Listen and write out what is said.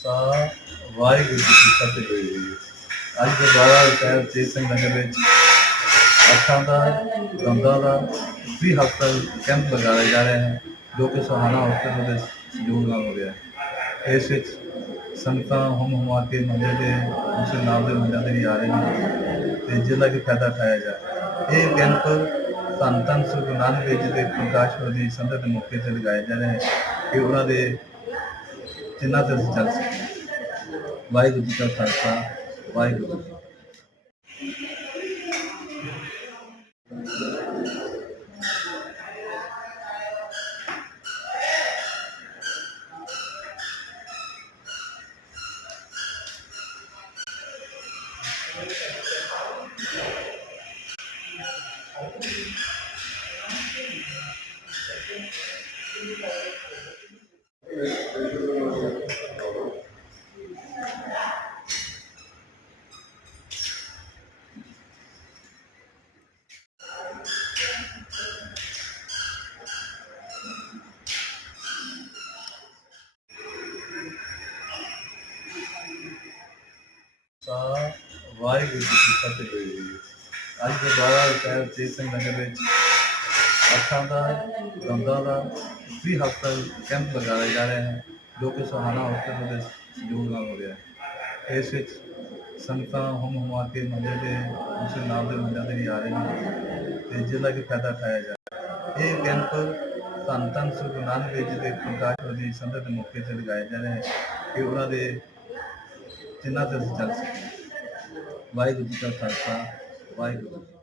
ਸਾ ਵਾਹਿਗੁਰੂ ਜੀ ਕੀ ਫਤਿਹ। ਅੱਜ ਦੇ ਬਾਬਾ ਸਾਹਿਬ ਤੇਜ ਸਿੰਘ ਨਗਰ ਵਿੱਚ ਅੱਖਾਂ ਦਾ, ਦੰਦਾਂ ਦਾ ਵੀ ਹਸਪਤਾਲ ਕੈਂਪ ਲਗਾਇਆ ਜਾ ਰਿਹਾ ਹੈ, ਜੋ ਕਿ ਸਹਾਰਾ ਹਸਪਤਾਲ ਦੇ ਸਹਿਯੋਗ ਨਾਲ ਹੋ ਰਿਹਾ ਹੈ। ਇਸ ਵਿੱਚ ਸੰਗਤਾਂ ਹਮ ਹਮਾ ਕੇ ਮੰਜੇ ਦੇ ਉਸ ਨਾਲ ਦੇ ਮੰਜਾ ਤੇ ਵੀ ਆ ਰਹੇ ਨੇ ਤੇ ਜਿਹਦਾ ਕਿ ਫਾਇਦਾ ਉਠਾਇਆ ਜਾ ਇਹ ਕੈਂਪ ਧੰਨ ਧੰਨ ਸ੍ਰੀ ਗੁਰੂ ਨਾਨਕ ਦੇਵ ਜੀ ਦੇ ਪ੍ਰਕਾਸ਼ ਪੁਰਬ ਦੀ ਸੰਦਰ ਦੇ ਮੌਕੇ ਤੇ ਲਗਾਇਆ ਜਾ ਰਿਹਾ ਹੈ ਕਿ ਉਹਨਾਂ ਦੇ ਜਿੰਨਾ ਤੇ ਅਸੀਂ ਚੱਲ ਸਕੀਏ ਵਾਹਿਗੁਰੂ ਜੀ ਕਾ ਖਾਲਸਾ ਵਾਹਿਗੁਰੂ ਜੀ ਕੀ ਫਤਿਹ। ਸਾ ਵਾਹਿਗੁਰੂ ਜੀ ਕੀ ਫਤਿਹ। ਅੱਜ ਦੇ ਸਾਹਿਬ ਤੇਜ ਸਿੰਘ ਨਗਰ ਵਿੱਚ ਅੱਖਾਂ ਦਾ, ਦੰਦਾਂ ਦਾ ਵੀ ਹਸਪਤਾਲ ਕੈਂਪ ਲਗਾਇਆ ਜਾ ਰਿਹਾ ਹੈ, ਜੋ ਕਿ ਸਹਾਨਾ ਹਸਪਤਾਲ ਦੇ ਸਹਿਯੋਗ ਨਾਲ ਹੋ ਰਿਹਾ ਹੈ। ਇਸ ਵਿੱਚ ਸੰਗਤਾਂ ਹਮ ਹਮਾ ਕੇ ਮੰਜੇ ਦੇ ਉਸ ਨਾਮ ਦੇ ਮੰਜਾ ਤੇ ਵੀ ਆ ਰਹੇ ਨੇ ਤੇ ਜਿਹਦਾ ਕਿ ਫਾਇਦਾ ਉਠਾਇਆ ਜਾ ਰਿਹਾ ਇਹ ਕੈਂਪ ਧੰਨ ਧੰਨ ਸ੍ਰੀ ਗੁਰੂ ਨਾਨਕ ਦੇਵ ਜੀ ਦੇ ਪ੍ਰਕਾਸ਼ ਪੁਰਬ ਦੀ ਦੇ ਮੌਕੇ ਤੇ ਲਗਾਇਆ ਜਾ ਰਿਹਾ ਹੈ ਕਿ ਉਹਨਾਂ ਦੇ ਜਿਨ੍ਹਾਂ ਤੇ ਅਸੀਂ ਚੱਲ ਸਕੀਏ। ਵਾਹਿਗੁਰੂ ਜੀ ਕਾ ਖਾਲਸਾ ਵਾਹਿਗੁਰੂ ਜੀ ਕੀ ਫਤਿਹ।